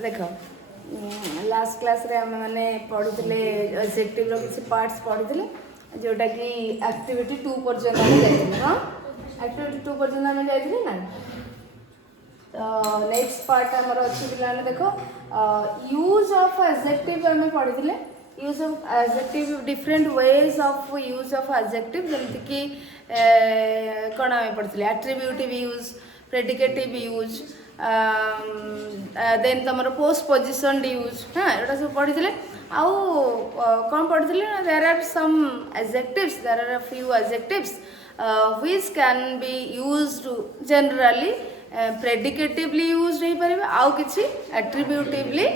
देख last class रे आम मैंने पढ़ुले एडजेक्टिव किसी पार्ट्स पढ़ी जोटा कि एक्टिविटी 2 पर्यंत आम जाइए। हाँ एक्टिविटी 2 पर्यंत आम जाइए ना। तो नेक्स्ट पार्ट आमर अच्छी पे देख यूज ऑफ एडजेक्टिव आम पढ़ी use of adjective different ways of use of adjective जमती कि कौन आम पढ़ी attributive use predicative use then तुम पोस्ट पोजिशन यूज। हाँ यहाँ सब पढ़ी आउ कौन पढ़ी there are some adjectives there are few adjectives which can be used generally predicatively use हो पारे आउ किसी एट्रिब्यूटिवली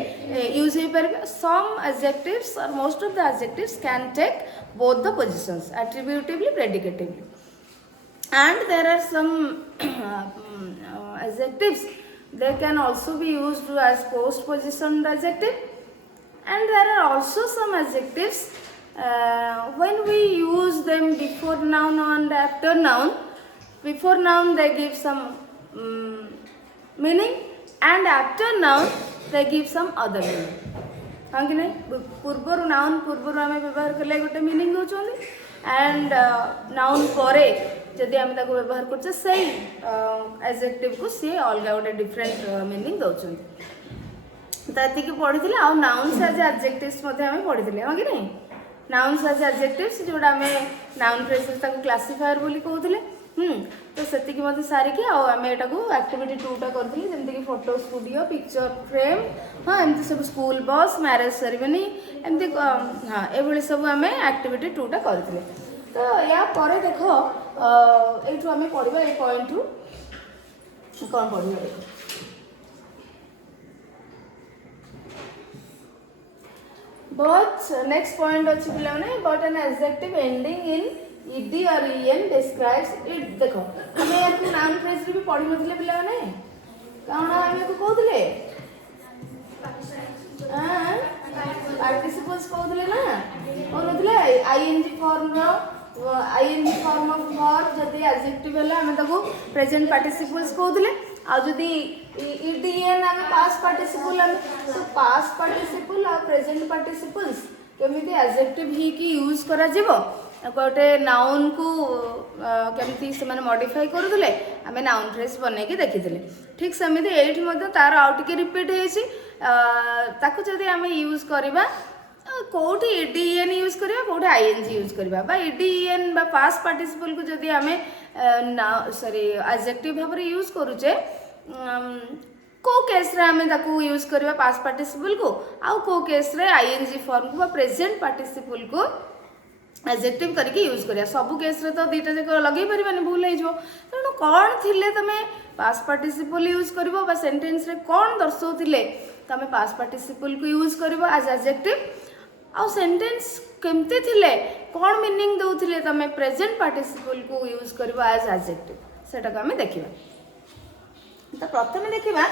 यूज हो पारे। सम एडजेक्टिव्स और most of the adjectives can take both the positions एट्रिब्यूटिवली predicatively and there are some adjectives they can also be used as post positioned adjective and there are also some adjectives when we use them before noun and after noun. Before noun they give some meaning and after noun they give some other meaning. हाँ कि नहीं पूर्वर noun पूर्वर आम व्यवहार कले गोटे meaning दौरान and noun परे जदि आम व्यवहार कर एडजेक्टिव को सी अलग गोटे डिफरेंट मीनिंग दौरान। तो पढ़ी आउ नाउन्स एज एडजेक्टिव्स आम पढ़ी हाँ कि नहीं नाउन्स एज एडजेक्टिव्स जोड़ा आम नाउन फ्रेजेस क्लासिफायर बोली कहते। तो से सारिकी आम यहाँ को एक्टिविटी 2 टा करी जमीक फोटो स्टूडियो पिक्चर फ्रेम। हाँ एमती सब स्कूल बस मैरेज सेरेमनी एमती हाँ ये सब आम एक्टिविटी 2 टा करें। तो या पर देख यू आम पढ़ा ये पॉइंट रु कौन पढ़ा देख बट नेक्स्ट पॉइंट अच्छी पे but an adjective ending in ed or en describes it। देखो हमें या नाउन फ्रेज भी पढ़ी नथिले पिला माने कौन आमे को कहउतले हां पार्टिसिपल्स कहउतले ना और नथिले ing फॉर्म रो ing फॉर्म ऑफ वर्ब जदी एडजेक्टिव हला हमें ताको प्रेजेंट पार्टिसिपल्स कहउतले आ जदी ed en आमे पास्ट पार्टिसिपल तो पास्ट पार्टिसिपल और प्रेजेंट पार्टिसिपल्स केमिति एडजेक्टिव ही की यूज करा जेबो गोटे नाउन को केमती से मॉडिफाई करुले आम नाउन फ्रेज बनई कि देखी ठीक सेमती ये तार आउ टे रिपीट होती आम यूज करवा कौटी ed en यूज करवा कौटे ing यूज करवा ed en पास्ट पार्टिसिपल को जदि आम सॉरी एडजेक्टिव भाव में यूज करुचे को केस रे आम यूज करवा पास्ट पार्टिसिपल को आउ को केस रे ing फॉर्म को प्रेजेंट पार्टिसिपल को एडजेक्टिव करके यूज करिया सबु केस रे तो दीटा जक लगे परिबानी भूल हो तेणु कौन थिले तमे पास्ट पार्टिसिपल यूज करिवो बा सेंटेंस रे कौन दर्शाउथिले तमे पास्ट पार्टिसिपल को यूज करिवो एज एडजेक्टिव आ सेंटेंस केमते थिले कौन मीनिंग दउथिले तमे प्रेजेंट पार्टिसिपल को यूज करिवो एज एडजेक्टिव सेटा को हमें देखिबा। तो प्रथमे देखिबा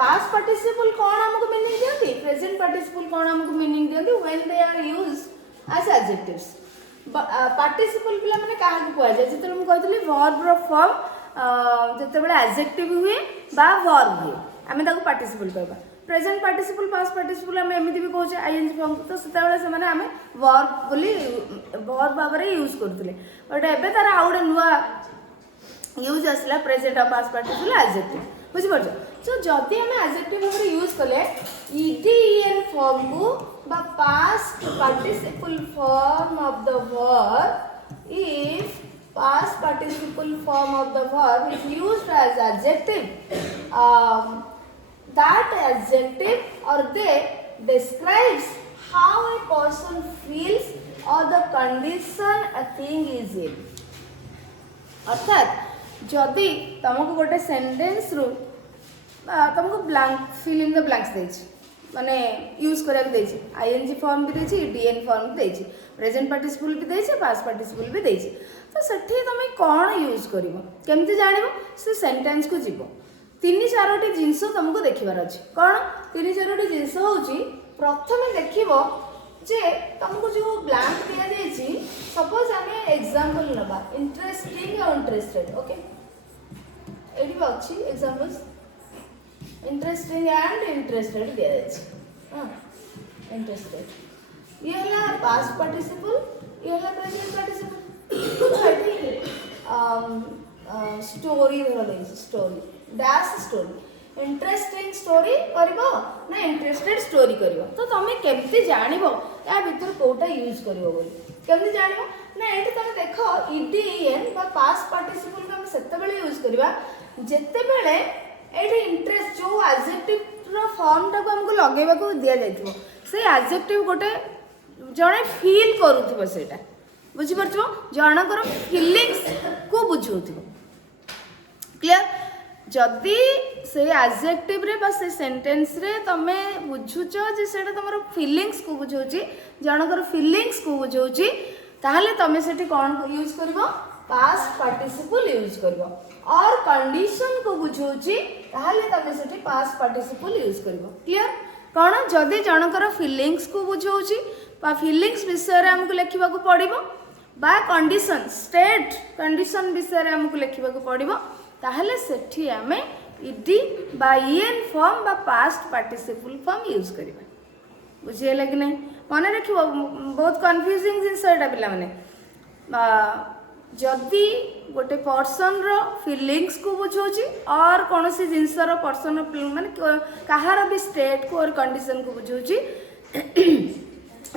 पास्ट पार्टिसिपल कौन हमको मीनिंग दियंती प्रेजेंट पार्टिसिपल कौन हमको मीनिंग दियंती when they are used as adjectives। Participle पिला माने काहा को कहै जे जते हम कहतली वर्ब रो फॉर्म जते बेले एडजेक्टिव हुए बा वर्ब हुए आमे ताको पार्टिसिपल कहबा। प्रेजेंट पार्टिसिपल पास्ट पार्टिसिपल आमे एमिति भी कहै ing फॉर्म तो सेते बेले से माने आमे वर्ब बोली वर्ब बाबरे यूज करतले बट एबे तार आउडे नुवा यूज असला प्रेजेंट और पास्ट पार्टिसिपल एडजेक्टिव बुझि परछ। सो जदि आमे एडजेक्टिव बाबरे यूज कले ed en फॉर्म को बा past participle form of the verb if past participle form of the verb is used as adjective that adjective or they describes how a person feels or the condition a thing is in। अर्थात जदि तुमको गोटे sentence रु तुमको blank fill in the blanks देछि माने use करा ing form भी देछि ed en फॉर्म भी देछि प्रेजेंट पार्टिसिपल भी देछि पास्ट पार्टिसिपल भी देछि तो सेठी तुम कौन यूज करिवो केमती जानिबो से सेंटेंस को जीवो 3-4टी जिंस तुमको देखिबार अछि कौन 3-4टी जिंस होउची प्रथमे देखिबो जे तुमको जो ब्लैंक दिया देछि सपोज आमे एग्जांपल नबा इंटरेस्टिंग और इंटरेस्टेड ओके एडी बा अछि एग्जांपल्स इंटरेस्टिंग एंड इंटरेस्टेड दिया जाए। हाँ इंटरेस्टेड ये है पास्ट पार्टिसिपल, ये है प्रेजेंट पार्टिसिपल। स्टोरी धर story dash story interesting story करिवो ना इंटरेस्टेड स्टोरी करिवो। तो तुम केमती जानिबो या भीतर कोटा यूज करिवो बोली केमती जानिबो ना एठी तुम देखो ईडीएन बा पास्ट पार्टिसिपल को हम सेते बेले यूज करबा जेते बेले एठी इंटरेस्ट जो एडजेक्टिव रो फॉर्म टा को हमको लगेबा को दिया जाइथबो से एडजेक्टिव गोटे जणे फील करूथबो सेटा बुझी परछो जनकर फीलिंग्स को बुझौथबो क्लियर। जदि से एडजेक्टिव रे बा से सेंटेंस रे तमे बुझुछ जे सेटा तमरो फीलिंग्स को बुझौची जनकर फीलिंग्स को बुझौची ताहले तमे सेठी कोन यूज करबो पास्ट पार्टिसिपल यूज करबो और कंडीशन को बुझौची ताहले तमे सेठी पास्ट पार्टिसिपल यूज करबो क्लियर। कोन जदि जनकर फीलिंग्स को बुझौची बा फीलिंग्स विषय रे हमको लेखिबा को पड़िबो बा कंडीशन स्टेट कंडीशन विषय रे हमको लेखिबा को पड़िबो ताहले सेठी आमे इडी बा ईएन फॉर्म बा पास्ट पार्टिसिपल फॉर्म यूज करबा बुझिए कि नहीं मन रखिबो बहुत कंफ्यूजिंग जिंस एटा पिला माने जदि गोटे पर्सन रो फीलिंग्स को बुझौची और कौन सी जिंस रो पर्सन माने कहार भी स्टेट को और कंडीशन को बुझौची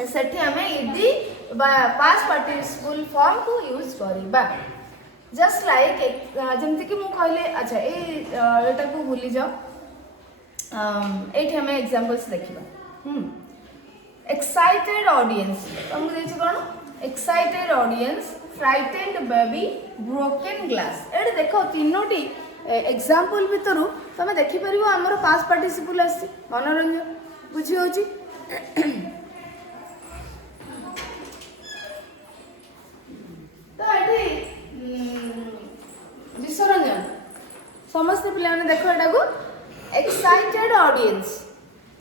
सेठी आमे इडी बा पास्ट पार्टिसिपल फॉर्म को यूज करबा जस्ट लाइक जमती कि मु कहले अच्छा एटा को भूली जाओ एठी हमें एग्जांपल्स देखिबा एक्साइटेड ऑडियंस तुमको देखि कोन excited audience frightened baby broken glass एडे देखो तीनोटी एग्जांपल भितरु तमे देखि परिबो हमर पास्ट पार्टिसिपल आसी मनोरंजन बुझी होची तो एठी विसरंजन समस्त पिला ने देखो एटा को एक्साइटेड ऑडियंस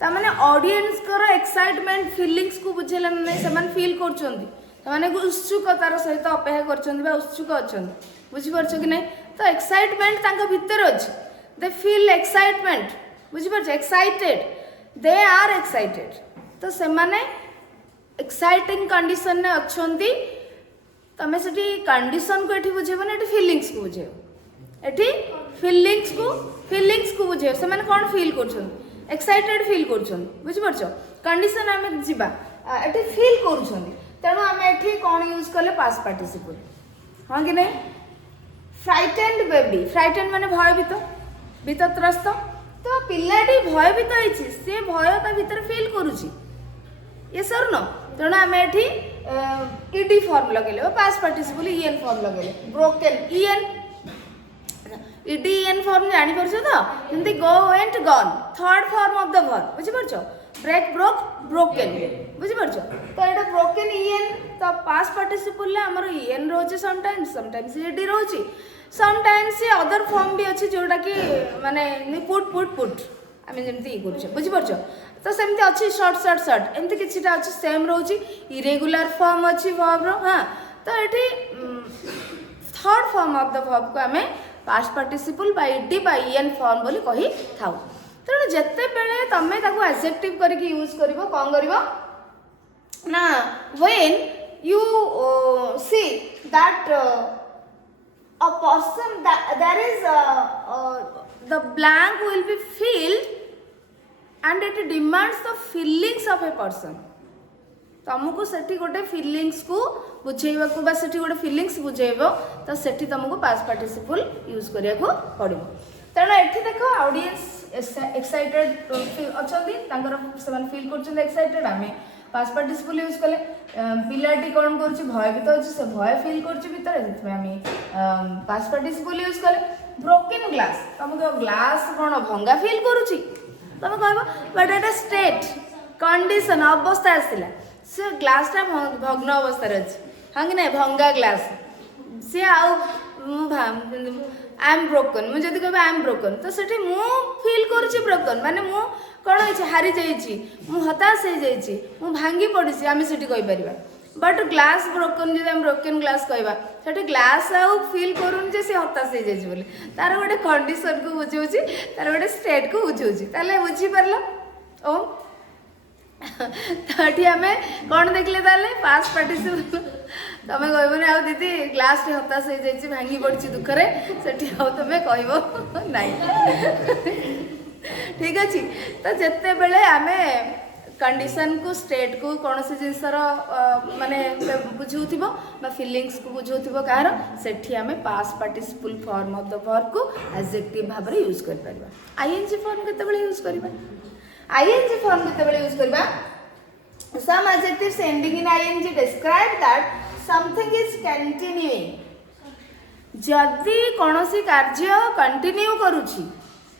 ता माने ऑडियंस कर एक्साइटमेंट फीलिंग्स को बुझेला नै समान फील करचोंदी माने उत्सुकतार सहित अपेक्षा करचोंदी बा उत्सुक अछोंदी बुझी परछो कि नै। तो एक्साइटमेंट तांका भीतर अछि दे फील एक्साइटमेंट बुझी परछो एक्साइटेड दे आर एक्साइटेड तो से माने एक्साइटिंग कंडीशन ने अछोंदी तमे सेठी कंडीशन को एठी बुझेबो ना एठी फीलिंग्स को बुझेबो एठी फीलिंग्स को बुझेबो से माने कोन फील करछोंदी एक्साइटेड फील करछोंदी बुझी परछो कंडीशन आमे जिबा एठी फील करछोंदी तेणु आमे एठी कोन यूज करले पास्ट पार्टिसिपल हां कि नै। फ्राइटेंड बेबी फ्राइटेंड माने भयभीत भीतत्रस्त तो पिल्लाटी भयभीत होइछि से भय ता भीतर फील करूछि यस और नो तेणु आमे एठी ईडी फॉर्म लगेले पास्ट पार्टिसिपल ईएन फॉर्म लगेले broken EN ED EN form जानि परछो तो जंती go went gone third form of the verb बुझि परछो ब्रेक ब्रोक ब्रोकन बुझि परछो तो एटा ब्रोकन ईएन तो पास्ट पार्टिसिपल ले हमर ईएन रोचे समटाइम्स ईडी रोची समटाइम्स अदर फॉर्म भी अछि जोटा कि माने पुट आमे जेमती करछो बुझि परछो तो सेमती अच्छी शॉर्ट एमती किछिटा अच्छी सेम रोची इरेगुलर फॉर्म अच्छी वर्ब रो हां तो एठी third form of the verb को हमें past participle by ED by EN form बोली कहि थाउ तेणु जेते बेले तमे ताको एडजेक्टिव करके यूज करिवो कोन करिवो ना when you see that a person that there is the blank will be filled and it demands the feelings of a person तुमको सेठी गोटे फीलिंग्स को बुझेइबा को बा सेठी गोटे फीलिंग्स बुझेइबो तो सेठी तुमको पास्ट पार्टिसिपल यूज करिया को पड़िबो तेणु एठी देखो ऑडियंस एक्साइटेड अछंती तांकर समान फील करछन एक्साइटेड आमे पास्ट पार्टिसिपल यूज कले पिलाटी कोन करछि भयभीत अछि से भय फील करछि भीतर जेतमे आमे पास्ट पार्टिसिपल यूज कले ब्रोकन ग्लास तुमको ग्लास कोन भंगा फील करूछि तुम कहबो बट एटा स्टेट कंडीशन अवस्था आसिला से ग्लास टा भग्न अवस्था रे अछि हां कि नै भंगा ग्लास से आउ आई एम ब्रोकन मु जदी कहबे आई एम ब्रोकन तो सेठी मु फील करछि ब्रोकन माने मु कोन अछि हारि जाइछि मु हताश हो जाइछि मु भांगी पड़िछि आमे सेठी कहि परिबा बट ग्लास ब्रोकन जब ब्रोकन ग्लास कहवा से ग्लास आउ फिल करूनी जे सी हताश हो जाए तार गोटे कंडीशन को बुझाऊँ तार गोटे स्टेट को बुझाऊँ बुझीपार ओ तो ये आम कौन देखले पास पार्टिसिपल तुम कहबन आ दीदी ग्लास हताश हो जाए भांगी पड़ी दुखरे से तुम कह ना ठीक अच्छे तो जिते बड़े आम कंडीशन को स्टेट को कौन से जिनसर माने बुझाऊ फिलिंग्स को बुझाऊ कहार से आम past participle form of the verb को एडजेक्टिव भाव में यूज कर पारिबा आईएनजी फॉर्म केते यूज करबा आईएनजी फॉर्म केते यूज करबा some adjectives ending in ing describe that something is continuing जदि कौनसी कार्य कंटिन्यू करुछि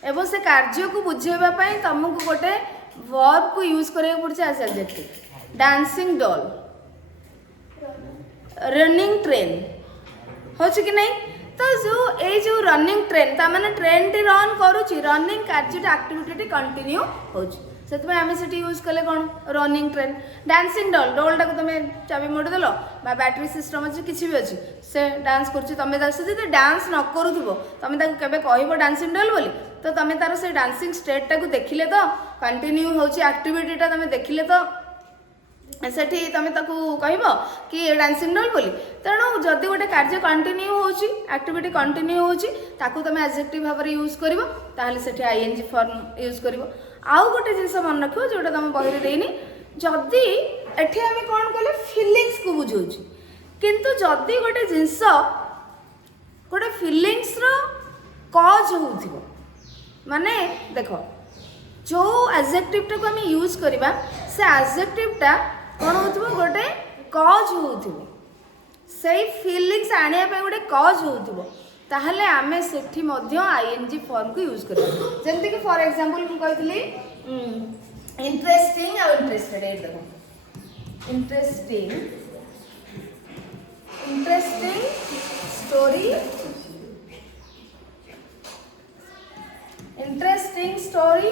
एवं से कार्य को बुझेबा पई तुमको गोटे वर्ब को यूज करबा पड़छ as adjective dancing doll running train होछि कि नहीं तो जो रनिंग ट्रेन ता माने ट्रेन टी रन करुछि रनिंग कार्य एक्टिविटी कंटिन्यू होछि से आम से यूज कले कौन running train dancing doll doll टाक तुम चाबी मोड़देल बैटरी सिस्टम अच्छी किसी भी अच्छी से डांस कर डांस न करूब तुम केबे कह डांसिंग डॉल बोली तो तुम तार से डांसिंग स्टेट टाक देखिले तो कंटिन्यू होची एक्टिविटीटा तुम देखिले तो सेठी तुम कह कि डांसिंग डॉल बोली तेणु जदि गोटे कार्य कंटिन्यू होची एक्टिविटी कंटिन्यू होची ताकू तुम एडजेक्टिव भाव में यूज कर ताहले सेठी आईएनजी फॉर्म यूज कर आउ गोटे जिनस मन रख जोटा तुम बही देनी जदि एठी आम कौन कले फिलिंग्स को बुझाऊँ किंतु जदि गोटे जिनस गोटे फिलिंग्स रो कज हो माने देख जो एडजेक्टिव टाक आम यूज करवा से एडजेक्टिवटा कौन हो गोटे कज हो फिलिंग्स आने गोटे कज हो ताहले आमे सेठी मध्य आईएनजी फॉर्म को यूज करबा जेंति कि फॉर एग्जांपल मु कहथली इंटरेस्टिंग और इंटरेस्टेड ए देखो interesting story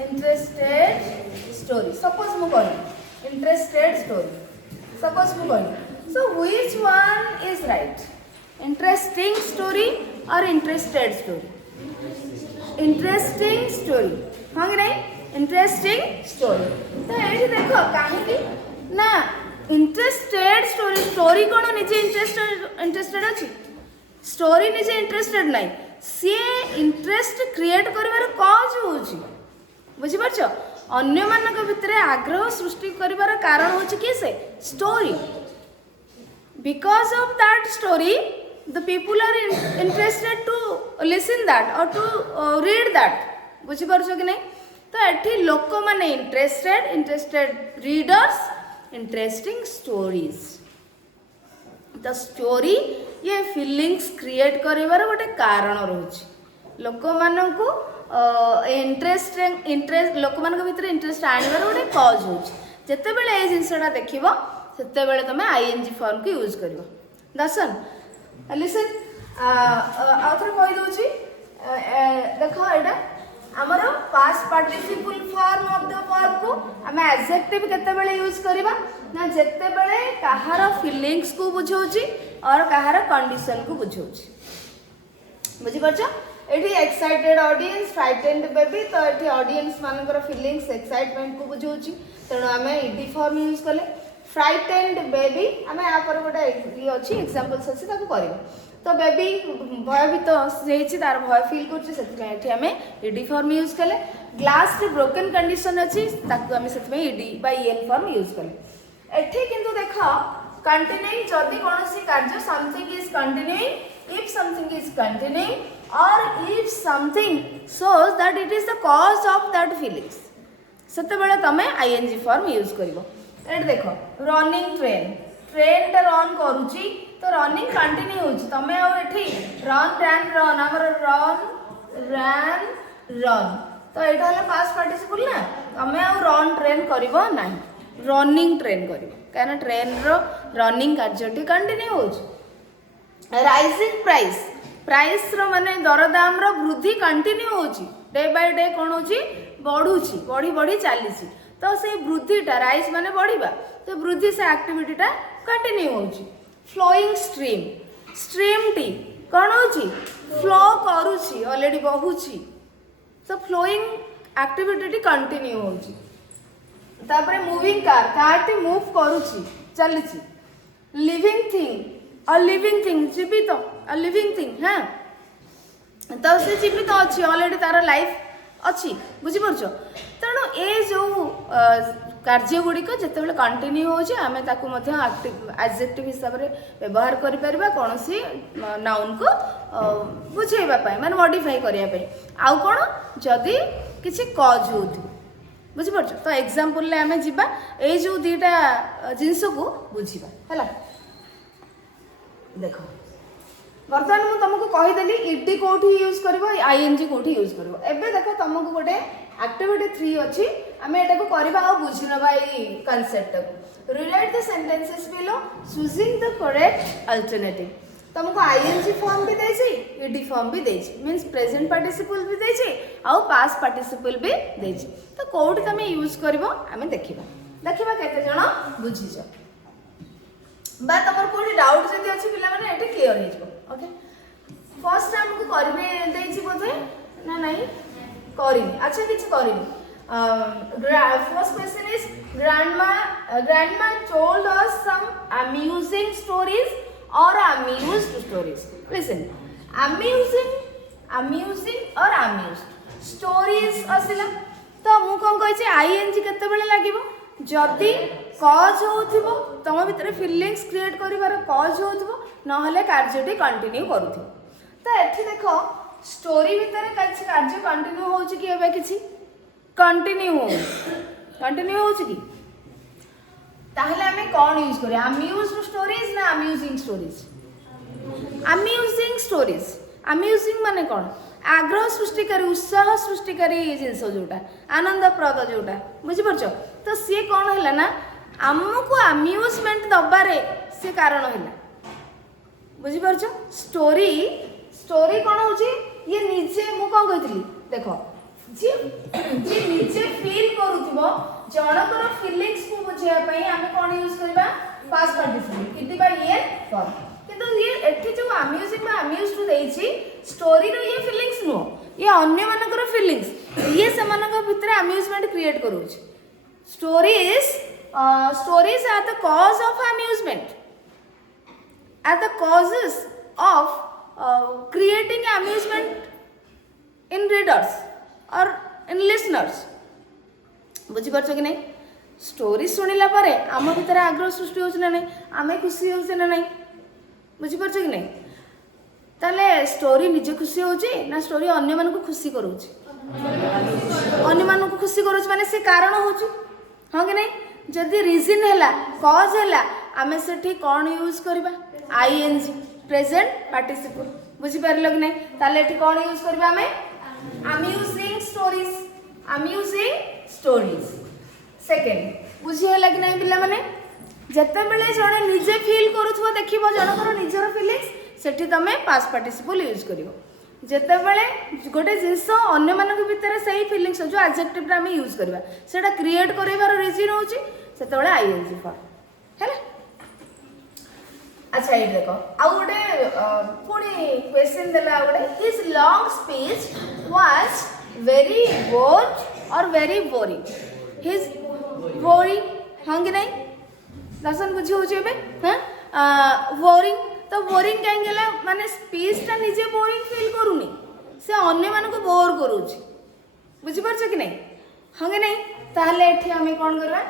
interested story suppose मु कहली इंटरेस्टेड स्टोरी सपोज मु कहली so which one is right interesting story और इंटरेस्टेड स्टोरी इंटरेस्टिंग स्टोरी हाँ कि नहीं इंटरेस्टिंग स्टोरी तो ये देखो कहीं ना इंटरेस्टेड स्टोरी स्टोरी कौन निजे इंटरेस्टेड अच्छी स्टोरी निजे इंटरेस्टेड नहीं सी इंटरेस्ट क्रिएट कर कज हो बुझीपार अन्य मान भितर आग्रह सृष्टि कर कारण हो कि से story because of that story the people are interested to listen that or to read that बुझी पारछ कि नहीं तो एठी लोक माने interested readers interesting stories the story ये फीलिंग्स क्रिएट करिवार गोटे कारण रहुछि लोक मानकु इंटरेस्ट लोक मान भितर इंटरेस्ट आनिबार गोटे कज होछि जेते बेले ए जिंसटा देखिबो सेते बेले तुम आईएनजी फॉर्म को यूज कर दर्शन लिसन आउथर कहि दोछि देखो एटा हमर past participle form of the verb को हम एडजेक्टिव केते बेले यूज करबा ना जेते बेले कहार फीलिंग्स को बुझौछि और कहार कंडीशन को बुझौछि बुझि परछ एठी एक्साइटेड ऑडियंस फ्राइटेंड बेबी तो एठी ऑडियंस मानकर फीलिंग्स एक्साइटमेंट को बुझौछि तेणु आम ईडी फॉर्म यूज कले फ्राइटेंड बेबी आम या पर गोटे ये अच्छी एग्जांपल्स अच्छी ताको करबा तो बेबी भयभीत होइछि तार भय फील करछि सेति एठी आम ईडी फॉर्म यूज कले ग्लास रे ब्रोकन कंडीशन अच्छी ताको आम सेति ED by N form use कले एठी किंतु देखो कंटिन्यूइंग जदि कोनोसी कार्य something is continuing if something is continuing और if something shows that it is the cause of that feelings सेते बेले तमे आईएनजी फॉर्म यूज करबो एट देखो रनिंग ट्रेन टा रन करूची तो रनिंग कंटिन्यू होची तमे आ एठी रन हमर रन तो एटा हला पास्ट पार्टिसिपल ना तमे आ रन ट्रेन करिवो नाही रनिंग ट्रेन करिवो काना ट्रेन रो रनिंग कार्यटी कंटिन्यू होची राइजिंग प्राइस रो माने दरदाम रो वृद्धि कंटिन्यू होची डे बाय डे कोन होची बढ़ुची बढ़ी चलीची तो से वृद्धिटा राइज माने बढ़िबा तो वृद्धि से एक्टिविटीटा कंटिन्यू होउची फ्लोइंग स्ट्रीम स्ट्रीम टी कौन होची फ्लो करूची ऑलरेडी बहुची तो फ्लोइंग एक्टिविटी टी कंटिन्यू होची तापरे मूविंग कार टी मूव करूची चलीची लिविंग थिंग जीवित अ लिविंग थिंग हाँ तो से जीवित अच्छी ऑलरेडी तार लाइफ अच्छी बुझी पार्छ तेणु ए जो कार्य गुड़िक जिते कंटिन्यू होमें एडजेक्टिव हिसाब से व्यवहार कर कौन सी नाउन को बुझेवाई माने मॉडिफाई करने आउ कौन जदि किसी कज हो बुझीपार तो एग्जांपल आम जा ये जो दीटा जिनस को बुझा है देख बर्तमान मुझे तुमको कहीदेली इडी कौटी यूज कर आईएनजी कौटी यूज कर एबे देख तुमको गोटे एक्टिविटी 3 अच्छी आम एटा को करबा आ बुझी नबा ए कांसेप्ट को relate the sentences below choosing the correct alternative तुमको आईएनजी फॉर्म भी देछि ईडी फॉर्म भी देछि मींस प्रेजेंट पार्टिसिपल भी देछि आ पास्ट पार्टिसिपल भी देछि तो कोड तुम यूज करबो आम देखिबा केते जण बुझिछ बा तमर कोडी डाउट जदी अछि पिला माने एटा क्लियर हे जबो ओके फर्स्ट हमको करबे देछि बोधे ना नहीं करिनी अच्छा किछि करिनी first question is grandma told us some amusing stories or amused stories listen amusing or amused stories असला तो मु कोन कहै छै आईएनजी केते बेले लागिवो जदि कज होथिबो तम भितर फीलिंग्स क्रिएट करिवार कज होथिबो नहले कार्यटी कंटिन्यू करूथिबो तो एठी देखो स्टोरी भितर किछि कार्य कंटिन्यू होउछि कि एबे किछि कंटिन्यू होउछि कि ताहले हमें कौन यूज करें अम्यूज्ड स्टोरीज ना अम्यूजिंग स्टोरीज अम्यूजिंग माने कौन आग्रह सृष्टिकारी उत्साह सृष्टिकारी जिनस जोटा आनंदप्रद जोटा बुझीपार तो सी कौन है ना आमको अम्यूजमेंट दबारे सी कारण है बुझीपार स्टोरी कौन हो ये निजे मु कौन कही देख जी निजे फील करूथिबो जनकर फीलिंग्स को बुझाई आम कौन यूज करबा पास्ट पार्टिसिपल इति बा ये फॉर्म किंतु ये एठी जो अम्यूजिंग बा अम्यूज्ड देछि स्टोरी रो ये फीलिंग्स नो ये अन्य मानकर फीलिंग्स ये समानक भितर अम्यूजमेंट क्रिएट करूछि stories are the cause of amusement are the causes of creating amusement in readers और इन लिसनर्स बुझीपार कि नहीं स्टोरी शुणिला परे आम भीतर आग्रह सृष्टि होछि ना नहीं आमे खुशी होछि ना नहीं बुझीपार कि नहीं ताले स्टोरी निजे खुशी होछि ना स्टोरी अन्य मन को खुशी करूछि अन्य मन को खुशी करूछि माने से कारण होछि हां कि नहीं जदी रीजन हैला कॉज हैला आमे सेठी कोन यूज करबा आईएनजी प्रेजेंट पार्टिसिपल बुझीपार कि नहीं ताले एठी कोन यूज करबा आमे amusing stories सेकेंड बुझीगला कि नहीं पिला माने जते बेले जणे निजे फील करूथबो देखिबो जनकर निजर फीलिंग्स सेठी तमे पास्ट पार्टिसिपल यूज करिवो जते बेले गोटे जिंस अन्य मानक भीतर सही फीलिंग्स जो एडजेक्टिव रा हम यूज करबा सेटा क्रिएट करबार रीजन होची सेते बेले आईएनजी फॉर्म हैला अच्छा ये देखो आ गोटे पुणी क्वेश्चन देला गोटे his long speech was very bored और वेरी बोरिंग हिज बोरिंग हाँ कि नहीं दर्शन बुझी होचे बे हां बोरिंग तो बोरिंग काहे गेला माने स्पीच ता निजे बोरिंग फील करूनी से अन्य मान को बोर करूची बुझी परछ कि नहीं हाँ कि नहीं ताहले एठी हमें कोन करबा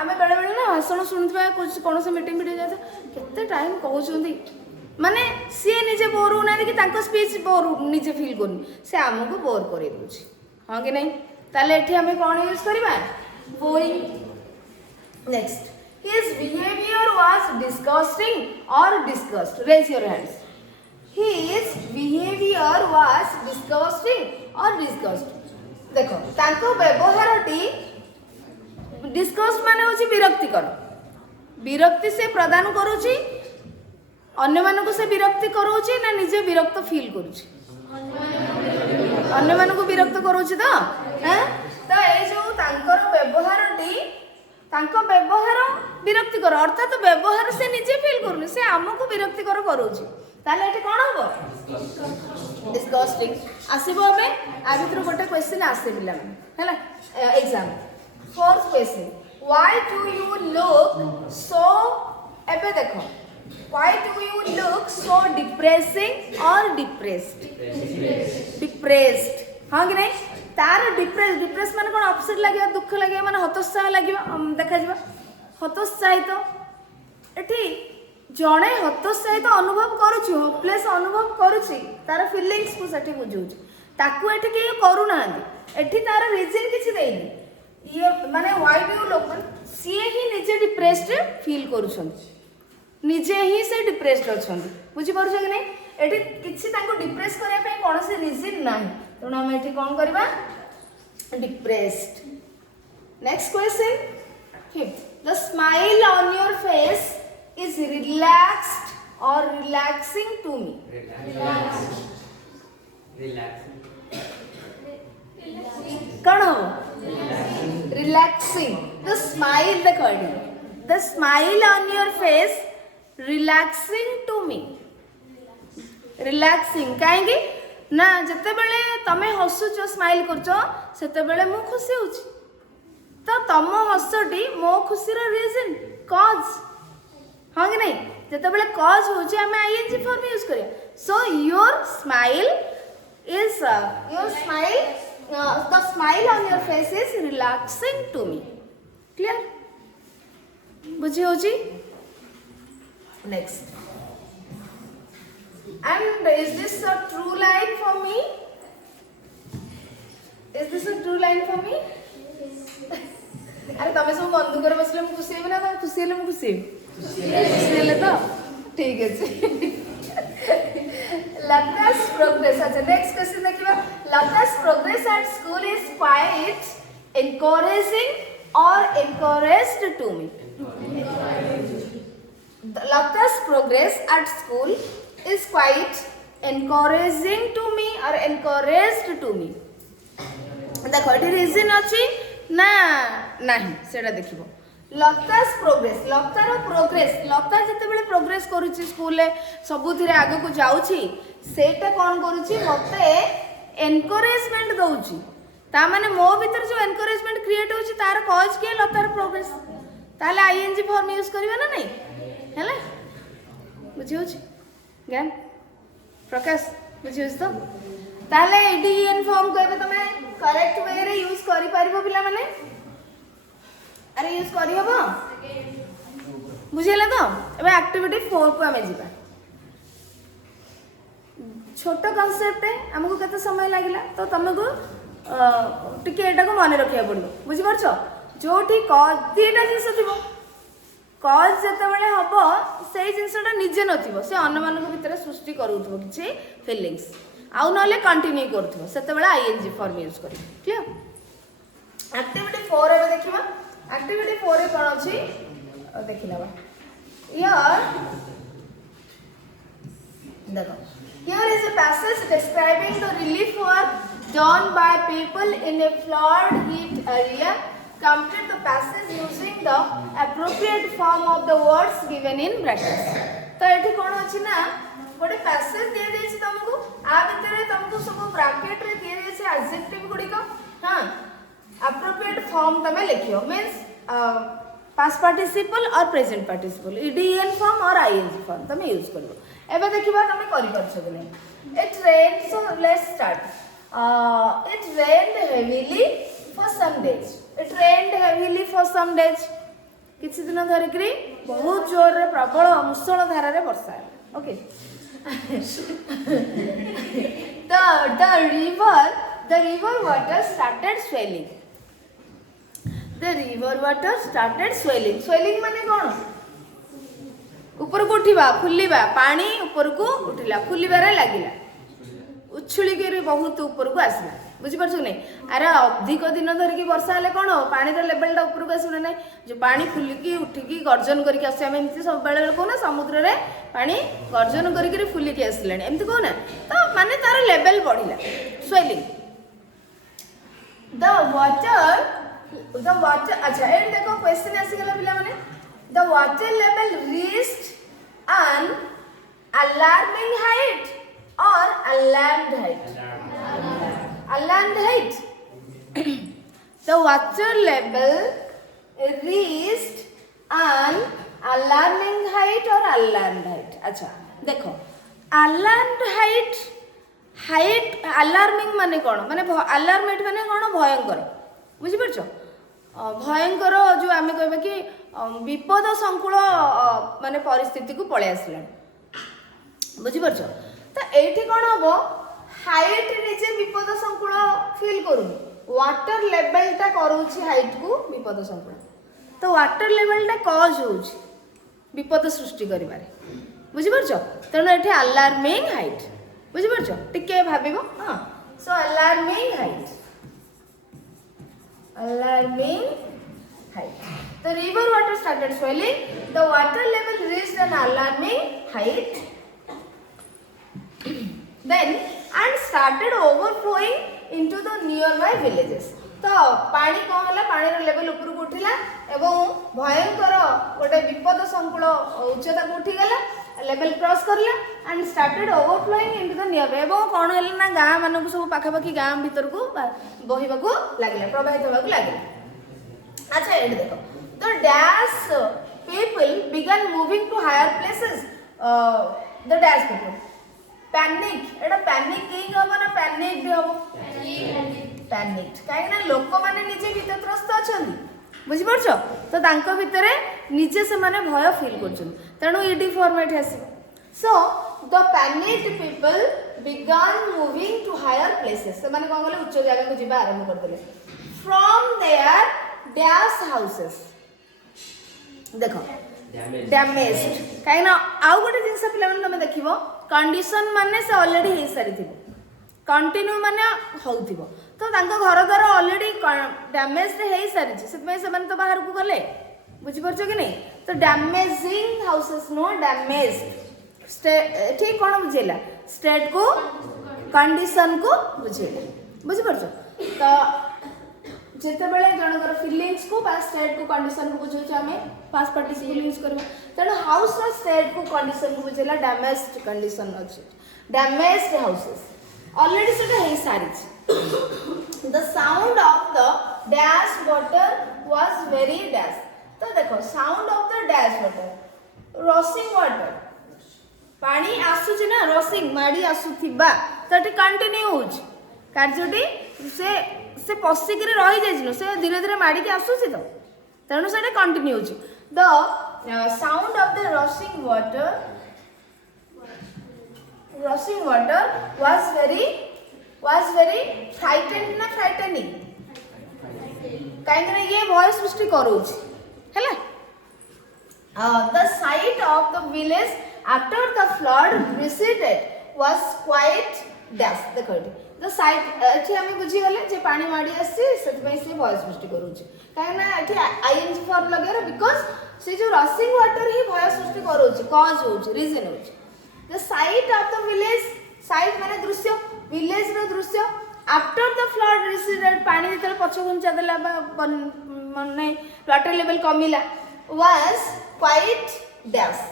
आम बेले बेले ना भाषण शुणुवा कौन से मीटिंग भिड जाता केते टाइम कहते माने सी निजे बोर होना कि स्पीच बोर निजे फील करनी से आमको बोर कर दूसरी हाँ कि नहीं ताले एठी हमें कौन यूज करबा boring next his behaviour was disgusting और disgust raise your hands his behaviour was disgusting और डिस्गस्ट देखो तांको व्यवहारटी डिस्कस माने होची विरक्तिकर विरक्ति से प्रदान करूची अन्य मान को से विरक्ति करूची ना निजे विरक्त फील करूची अन्य मान को विरक्त करूची तो हैं तो ए जो तांकर व्यवहार तांको व्यवहार विरक्तिकर अर्थात व्यवहार से निजे फील करूनी से आमको विरक्तिकर करोछि ताले एठी कोन हबो डिस्गस्टिंग आसीबो हमें आ भितर गोटे क्वेश्चन आसे पिला हैला exam fourth question why do you look so एबे देखो why do you look so depressing और डिप्रेस्ड हां कि नहीं तार डिप्रेस माने कोन अपसेट लागिया दुख लागिया माने हतोत्साह लागिया देखा जिबा हतोत्साहित एठी जणे हतोत्साहित अनुभव करूछि होपलेस अनुभव करूछि तार फीलिंग्स को सेठी बुझुछि ताकू एठी के करू नांदी एठी तार रीजन किछि देइनी ये माने व्हाई डू यू लुक सी ही निजे डिप्रेस्ड फील करूछन निजे ही से डिप्रेस्ड अछन बुझि परछ कि नहीं एठी किछि ताको डिप्रेस करिया पे कोनोसी रीजन नाही तो हम एठी कोन करबा depressed next question fifth the smile on your face is relaxed or relaxing to me relaxing कौन हो relaxing the smile the smile on your face relaxing to me relaxing काहेकि ना जते बेले तमे हसुचो स्माइल करचो सेते बेले मु खुशी होची तो तम हसटी मो खुशी रो रीजन कॉज हाँ कि नहीं जिते बड़े कॉज हो आईएनजी फॉर्म यूज करिया so your smile the smile on your face is relaxing to me clear बुझी हो जी next and is this a true line for me अरे तमें सब बंधु कर बसले मु खुशी ना तुम खुशी हेले मु खुशी हेले तो ठीक है Lata's progress अच्छा नेक्स्ट क्वेश्चन देखिबा Lata's progress at school is quite encouraging or encouraged to me Lata's progress at school is quite encouraging to me or encouraged to me देखो एटी रीजन अछि ना नहीं सेटा देखिबो लतास प्रोग्रेस लतार प्रोग्रेस लता जते बेले progress करूची school ले सबुथिरे आगे को जाउची सेटा कोन करूची मते एनकरेजमेंट दउची ता माने मो भीतर जो एनकरेजमेंट क्रिएट होची तार कॉज के लतार प्रोग्रेस ताले आईएनजी फॉर्म यूज करबा ना नहीं हैला बुझियोची ज्ञान प्रकाश बुझियोस तो ताले एडीएन फॉर्म कहबे तमे करेक्ट वे रे यूज करि पारिबो पिला माने अरे यूज करी हबो बुझिले तो एबे एक्टिविटी 4 को हमें जीवा छोटा कांसेप्ट है हमको केते समय लागिला तो तुमको टिके एटा को माने रखिया पड़िबो बुझि परछो जोठी कॉज दीटा जिंस थिबो कॉज जते बेले हबो सेही जिंसटा निजे नथिबो से अन्य मानक भितर सृष्टि करूथबो किछि फीलिंग्स आउ नले कंटिन्यू करथबो सेते बेले आईएनजी फॉर्म यूज करी क्लियर एक्टिविटी 4 एबे देखिबा एक्टिविटी 4 रे कोन अछि देखिलाबा हियर देखो here is a passage describing the relief work done by people in a flood hit area complete the passage using the appropriate form of the words given in brackets तो एठी कोन अछि ना गोटे passage दे देछि तुमको आ भितरे तुमको सब ब्रैकेट रे दे देछि एडजेक्टिव गुडी को हां appropriate form तमे लिखियो मींस past participle और present participle eden form और ing form तमे यूज करबो एबे देखिबा तमे करि परछो कि नै it rained so let's start it rained heavily for some days किछि दिन धरि करी बहुत जोर रे प्रबल मुसळ धारा रे वर्षा okay the river water started swelling swelling माने कोन ऊपर को उठिबा फुलिबा पानी ऊपर को उठिला फुलिबारे लागिला उछुली के बहुत ऊपर को आसला बुझि परछु नै अरे अधिक दिन धरि की वर्षा हले कोन पानी रो लेवल ता ऊपर को आसुना नै जो पानी फुलिकी उठिकी गर्जन करके आसे हम एमती सब बेले बेले कोना समुद्र रे पानी गर्जन करके फुलिकी आसलानी एमती कोना तो माने तार लेवल बढ़िला swelling the water the water अच्छा ए देखो क्वेश्चन आसीगला पिला माने the water level reached an alarming height or alarmed height alarmed height the water level reached an alarming height or alarmed height अच्छा देखो alarmed height alarming माने कौन माने alarmed माने कौन भयंकर बुझी परछो भयंकर जो आमे कहबा कि विपद संकुल माने परिस्थिति को पळे आसला बुझी परछो तो एठी कोन हबो हाइट निचे विपद संकुल फील करू वाटर लेवल टा करूची हाइट को विपद संकुल तो वाटर लेवल टा कॉज होची विपद सृष्टि करिबारे बुझी परछो तेनो एठी अलार्मिंग हाइट बुझी परछो टिके भाबिबो हां so alarming height alarming height the river water started swelling the water level reached an alarming height then and started overflowing into the nearby villages तो पानी कौन होला पानी रो लेवल ऊपर को उठिला एवं भयंकर गोटे विपद संकुल उच्चता को उठी गला लेवल क्रॉस करला and started overflowing into the near एवं कौन होला ना गां मानक सब पाखापाखी गां भीतर को बहिबाकू लागला प्रवाहित होबाकू लागला अच्छा एड देखो तो dash people begin moving to higher places the dash people panic एटा पैनिकिंग हो ना पैनिक हो पैनिक काहे ना लोक माने निजे भीतरस्थ अछंती बुझी परछो तो तांको भितरे निजे से माने भय फील करछन तेणु ईडी फॉर्मेट हेसी so the panicked people begin moving to higher places से माने कोन गले उच्च जगह को जिबा आरंभ कर देले फ्रॉम देयर डैश हाउसेस देखो डैमेज्ड काहे ना आउ गोटे जिंस पिला माने तमे देखिबो कंडीशन माने से ऑलरेडी हे सारी थिबो कंटिन्यू माने होउथिबो तो तांको घर द्वार ऑलरेडी डैमेज हे सारी से से माने तो बाहर को गले बुझी परछो कि नहीं तो डैमेजिंग हाउसेस नो डैमेज ठीक कोन बुझेला स्टेट को कंडीशन को बुझेला बुझी परछो तो जेते बेले जनकर फीलिंग्स को पास स्टेट को कंडीशन को बुझो छ हमें पास पार्टिसिपल यूज करबा तनो हाउस रो स्टेट को कंडीशन को बुझेला डैमेज्ड कंडीशन अछि डैमेज्ड हाउसेस ऑलरेडी सेटा हे सारी the sound of the dash water was very dash तो देखो sound of the dash water rushing water पानी आसुची ना रसिंग माडी आसुथिबा तटी कंटिन्यू होउछ कार्यटी से पसिक रे रहि जाइछनो से धीरे धीरे माडी के आसुची तो तेनु सेटा कंटिन्यू होउछ the sound of the rushing water was very frightened ना frightening काहे ये भय सृष्टि करूछ हैला the sight of the village after the flood receded was quite dash देखो the sight एठी हम बुझी गले जे पानी माडी आसी सेत में से भय सृष्टि करूछ काहे ना एठी ing फॉर्म लगेरा बिकॉज़ से जो rushing water ही भय सृष्टि करूछ कॉज होछ रीजन होछ the sight of the village sight माने दृश्य विलेज रो दृश्य आफ्टर द फ्लड रिसीडेड पानी जेतले पछ घुंचा देला माने वाटर लेवल कमिला was quite dash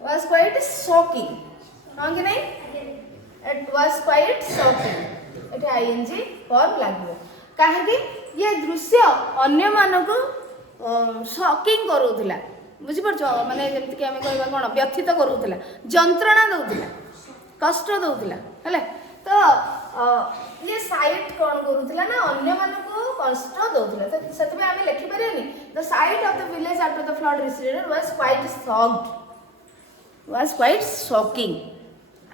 was quite shocking हां कि नहीं इट वाज क्वाइट शॉकिंग एटा आईएनजी फॉर्म लागो काहे कि ये दृश्य अन्य मानको शॉकिंग करूथिला बुझी परछो माने जेमति कि हमें कहबा कोन व्यथित करूथिला जंत्रणा दउथिला कष्ट दउथिला हले तो ये साइट कोन करूथिला ना अन्य मानको कष्ट दउथिला तो सेते में हमें लिखि परैनी the sight of the village after the flood receded was quite shocking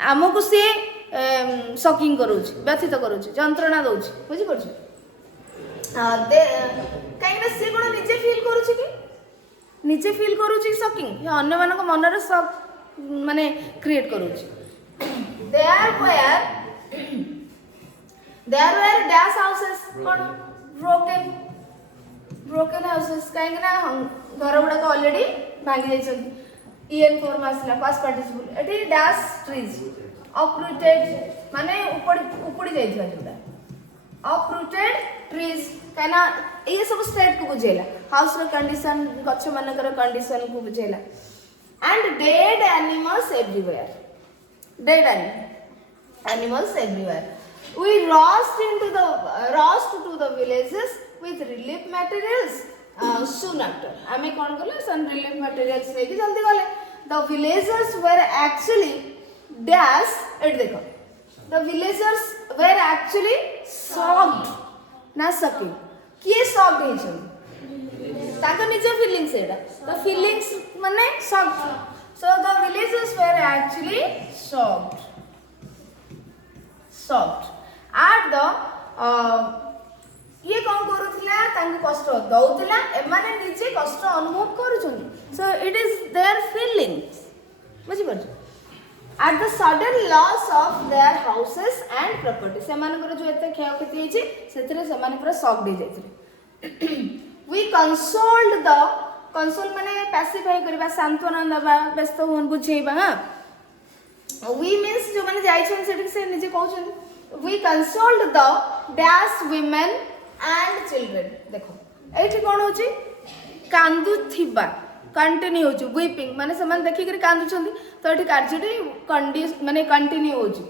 हमको से शॉकिंग करूछ व्यथित करूछ जंत्रणा दउछ बुझी परछो दे काई ना से कोन निजे फील करूछ कि निजे फील करूची शॉकिंग या अन्य मानक मन रे शॉक माने क्रिएट करूची देयर वेयर डैश हाउसेस कोन ब्रोकन हाउसेस काहे ना घर गुडा को ऑलरेडी भांगी जाई छथि ईएन फॉर्म आसला पास पार्टिसिपल एठी डैश ट्रीज uprooted माने उपुड़ी जाइथिबा जोटा uprooted trees कहना ये सब स्टेट को बुझेला हाउस रो कंडीशन गछ मानकर कंडीशन को बुझेला and dead animals everywhere we rushed to the villages with relief materials soon after आमे कोन गले सन relief materials लेके जल्दी गले the villagers were actually dash at देखो the villagers were actually shocked ना सके किए shocked हे छन ताका निजे फीलिंग्स एडा the feelings माने shocked so the villagers were actually shocked at the ये कौन करूथिला तांको कष्ट दउथिला एमाने निजे कष्ट अनुभव करूछन so it is their feelings बुझि परछ at the sudden loss of their houses and property से मानकर जो एते क्षयक्षति हेछि सेतरे से माने पूरा शॉक दे जाइथिले we consoled the console माने पैसिफाई करबा सांत्वना दबा व्यस्त होन बुझेबा हां we means जो माने जाइछन सेठी से निजे कहउछन we consoled the dash women and children देखो एठी कोन होछि कांदु थिबा कंटिन्यू होछि वीपिंग माने समान देखि करी कांदु छथि तो एठी कार्यटी माने कंटिन्यू होछि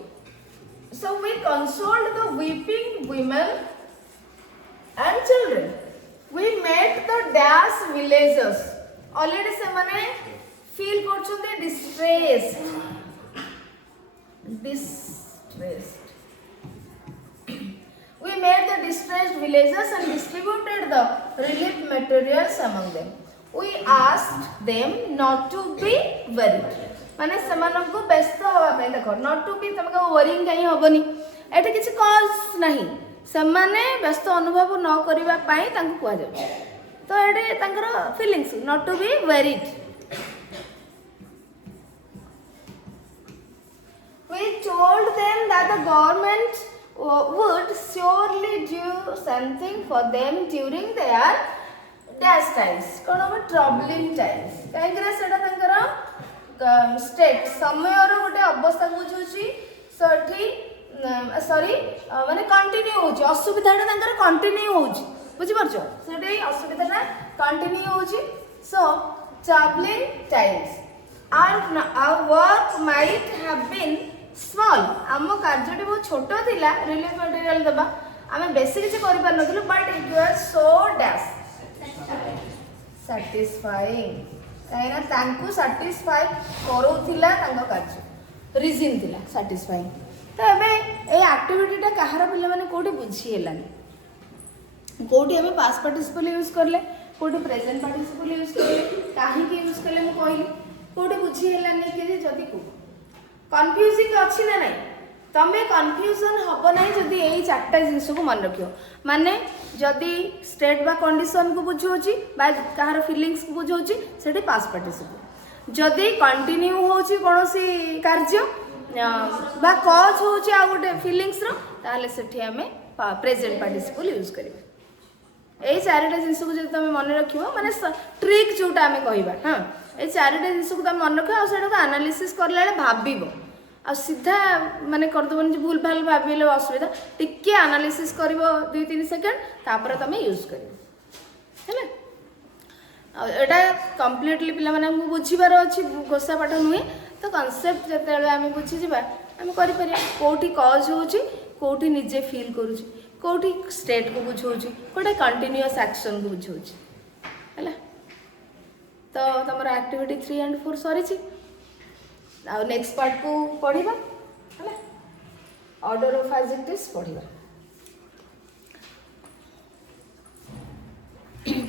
so we consoled the weeping women and children we met the dash villagers already se mane feel करछथि distressed we met the distressed villagers and distributed the relief materials among them we asked them not to be worried माने समान को व्यस्त होवा पे देखो not to be तमका worrying कहीं होबनी एटे किछ cause नहीं समाने व्यस्त अनुभव न करिवा पई तांको कुआ जाय तो एटे तांकर feelings not to be worried we told them that the government would surely do something for them during their dash times कोन अब ट्रबलिंग टाइम्स काहेकरा सेटा तांकर स्टेट समय रो गोटे अवस्था बुझुची सठी सॉरी माने कंटिन्यू होची असुविधाटा तांकर कंटिन्यू होची बुझि परछो सेटे असुविधाटा कंटिन्यू होची so troubling times our work might have been small आम कार्यटी बहुत छोट थिला रिलीफ मटेरियल दबा आमे बेसी किछ करि पार नथिलु but it was so dash satisfying काहेना तांकु सैटिस्फाई करूथिला तांको कार्य रीजन थिला सैटिस्फाइंग तो एबे ए एक्टिविटीटा कहार पिले माने कोठी बुझी हेलानी कोठी हमें पास्ट पार्टिसिपल यूज करले कोठी प्रेजेंट पार्टिसिपल यूज करले काहे के यूज करले म कहली कोठी बुझी हेलानी के जदी को कन्फ्यूजिंग अच्छी ना नहीं तमें कन्फ्यूजन हम ना जदि यही चार्टा जिनस को मन रखियो माने जदि स्टेट बा कंडीशन को बुझाऊँगी कहार फिलिंग्स को बुझाऊँगी से पास्ट पार्टिसिपल जदि कंटिन्यू होची कौन सी कार्य बा कज होची आ गोटे फिलिंग्स रो ताले सेठी हमें प्रेजेंट पार्टिसिपल यूज करिबा यही चारिटा जिनस को जदि तमें मन रखियो माने ट्रिक जोटा हमें कहबा हां ए चारिटा जिनस को तमें मन रखियो आ सेटा एनालिसिस करला भाबिबो आ सीधा माने करदबन जे भूल भाल भाबिले असुविधा टिके एनालिसिस करबो 2-3 सेकंड तापर तमें यूज करिबो हैला एटा कंप्लीटली पिला माने हमहु बुझिबार अछि गोसा पाठ नुहे तो कांसेप्ट जतेले आमे बुझि जिबा आमे करि परिया कोठी कॉज होची कोठी निजे फील करूची कोठी स्टेट को बुझौची कोठे कंटीन्यूअस एक्शन को बुझौची हैला तो तमरा एक्टिविटी 3 and 4 सरी छी आ नेक्स्ट पार्ट को पढिबा हैला ऑर्डर ऑफ एडजेक्टिव्स पढिबा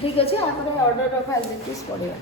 ठीक अछि आपण ऑर्डर ऑफ एडजेक्टिव्स पढिबा